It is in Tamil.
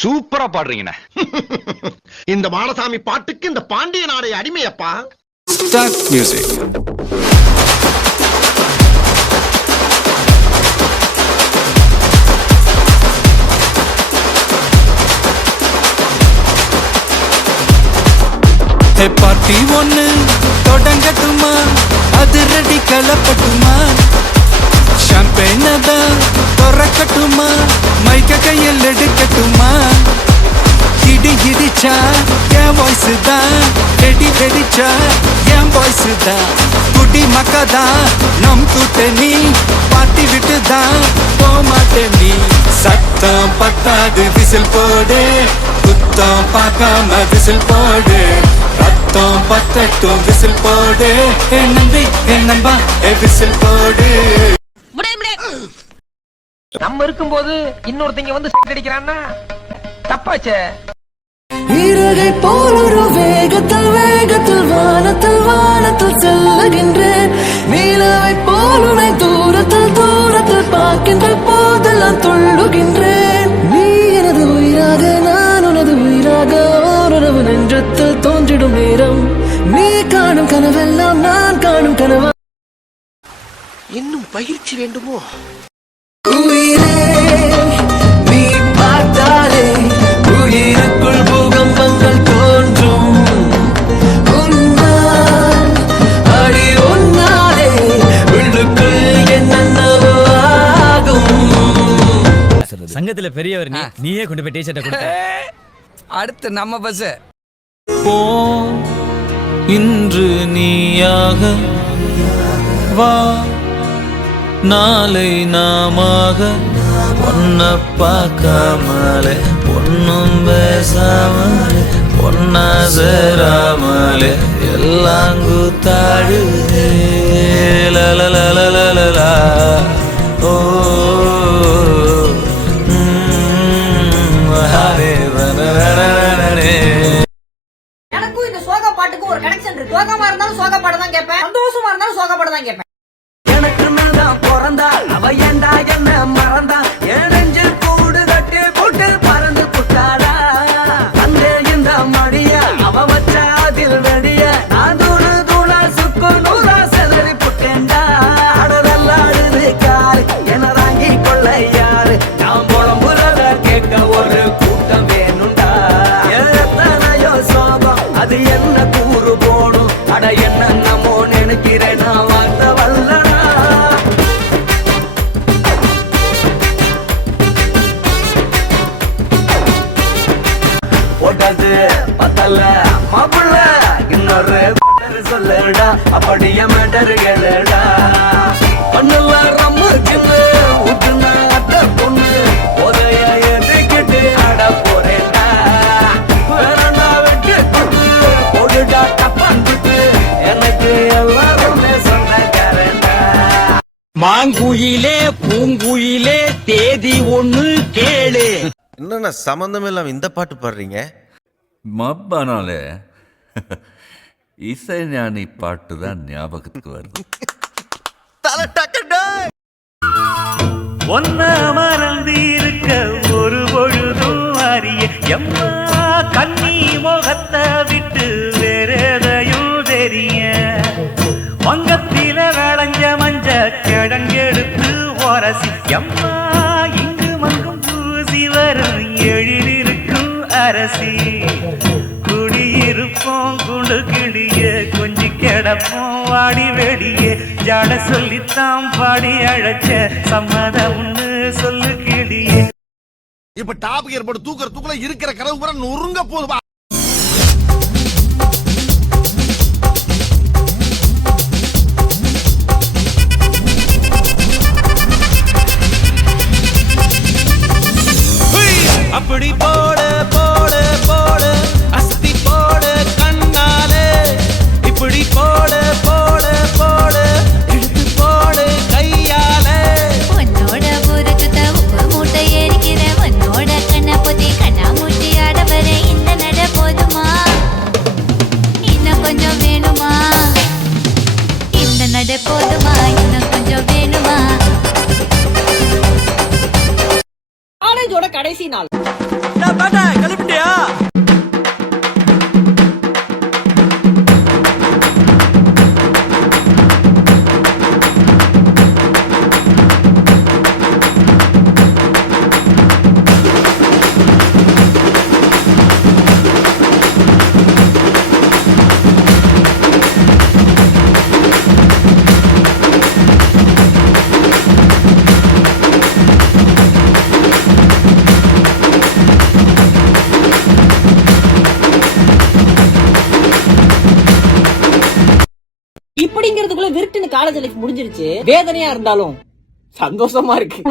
சூப்பரா பாடுறீங்கண்ணே. இந்த மானசாமி பாட்டுக்கு இந்த பாண்டிய நாடே அடிமையப்பா. Start music. ஹே பார்ட்டி ஒன்னு தொடங்கட்டுமா, அது ரெடி கலப்பட்டுமா, ஷாம்பெயின் தான் திறக்கட்டுமா, மைக்க கையில் எடுக்கட்டுமா, இடி இடிச்சா என் வாய்ஸ் தான், வெடி வெடிச்சா என் வாய்ஸ் தான், குடி மக்கா தான் நம் கூட்டணி, பாட்டி விட்டு தான் போமாட்டே நீ, சத்தம் பத்தாது விசில் போடு, குத்தம் பார்க்காம விசில் போடு, ரத்தம் பத்தட்டும் விசில் போடு, என் நம்பி என் நம்பா விசில் போடு. நம்ம இருக்கும்போது இன்னொருத்தங்க வந்து அடிக்கிறான்னா தப்பாச்சே. இறகை போல் ஒரு வேகத்தில் வேகத்தில் வானத்தில் வானத்தில் செல்லுகின்றேன், நீலவை போல் உன்னை தூரத்தில் தூரத்தில் பார்க்கின்ற போதெல்லாம் துள்ளுகின்றேன், நீ எனது உயிராக நான் உனது உயிராக ஓரளவு நெஞ்சத்தில் தோன்றிடும் நேரம், நீ காணும் கனவெல்லாம் நான் காணும் கனவா. இன்னும் பயிற்சி வேண்டுமோ? உயிரே நீ பார்த்தாலே உயிருக்குள் பூகம்பங்கள் தோன்றும், உன்னால் அடி உன்னாலே உள்ளுக்குள் என்னென்னவோ ஆகும். சங்கத்துல பெரியவர் நீயே கொண்டு போய் டீச்சர்ட்ட கொடுத்த. அடுத்து நம்ம பஸ். போ இன்று நீயாக வா, நாளை நாமாக பொன்ன பார்க்காமலே பொன்னும் பேசாமலே பொன்னா சேராமலே எல்லாம் கூத்தாடுதே லலலலலலா. ஓ ஹரே வனரனரனே. எனக்கும் இந்த சோக பாட்டுக்கும் ஒரு கனெக்ஷன் இருக்கு. சோகமா இருந்தாலும் சோக பாட்டு தான் கேட்பேன், சந்தோஷமா இருந்தாலும் சோக பாட்டு தான் கேட்பேன். எனக்கு மேல்தான் பிறந்தா அவ ஏண்டா என்ன மறந்தா, என் நெஞ்சில் கூடு கட்டி போட்டு பறந்து புட்டாடா, அந்த இந்த மடிய அவ வச்ச அதில் வெடிய நான் தூணு தூணா சுக்கு நூறா செதறி புட்டேன்டா, அடதல்லாடுது காரு என தாங்கி கொள்ள யாரு, நான் புலம்புறத கேட்க ஒரு கூட்டம் வேணுண்டா, எத்தனையோ சோகம் அது என்ன கூறு போடும், அட என்னமோ நினைக்கிறேன் நான் வார்த்தை வல்லடா. போட்டது பத்தல மாப்பிள்ள இன்னொரு சொல்லுடா, அப்படியே மேட்டரு கேளுடா, பண்ணல ரம்மு சின்ன ஊட்டுன அத்த பொண்ணு உதய எதுக்கிட்டு ஆட போறேன்டா, வேறண்டா வெட்டு குட்டு போடுடா டப்பான் குட்டு, எனக்கு எல்லாருமே சொந்தக்காரன்டா. மாங்குயிலே பூங்குயிலே தேதி ஒண்ணு கேளு. என்னன்னா சம்பந்தம் இல்லாம இந்த பாட்டு பாடுறீங்க? மப்பானாலே இசைஞானி பாட்டு தான் ஞாபகத்துக்கு வருது. ஒன்ன மறந்து இருக்க ஒரு பொழுதும் அறிய எம்மா கண்ணி முகத்தை விட்டு வேறெதையும் தெரிய, வங்கத்தில விளைஞ்ச மஞ்ச கிழங்கெடுத்து உரசி எம்மா இங்கு மங்கும் பூசி வரும் எழிலிருக்கும் அரசி, குடியிருப்போம் குண்டு கிளிய கொஞ்சி கிடப்போம் வாடி வெடியே, ஜாட சொல்லித்தான் பாடி அழைச்ச சம்மதம்னு சொல்லு கிளியே. இப்ப டாப் ஏற்பட்டு தூக்குற இருக்கிற கனவு பூரா நொறுங்க போதுவா. அப்படி போட போட போட அஸ்தி போட கண்ணாலே, இப்படி போட போட போட எடுத்து போட கையாலே, உன்னோட ஊருக்கு உப்பு மூட்டை ஏறிக்கிற, உன்னோட கண்ண பொத்தி கண்ணா மூட்டி ஆட வர இந்த நட கடைசி நாள். கிளம்பிட்டியா? இப்படிங்கிறதுக்குள்ள விருட்டுன்னு காலேஜ் லைஃப் முடிஞ்சிருச்சு. வேதனையா இருந்தாலும் சந்தோஷமா இருக்கு.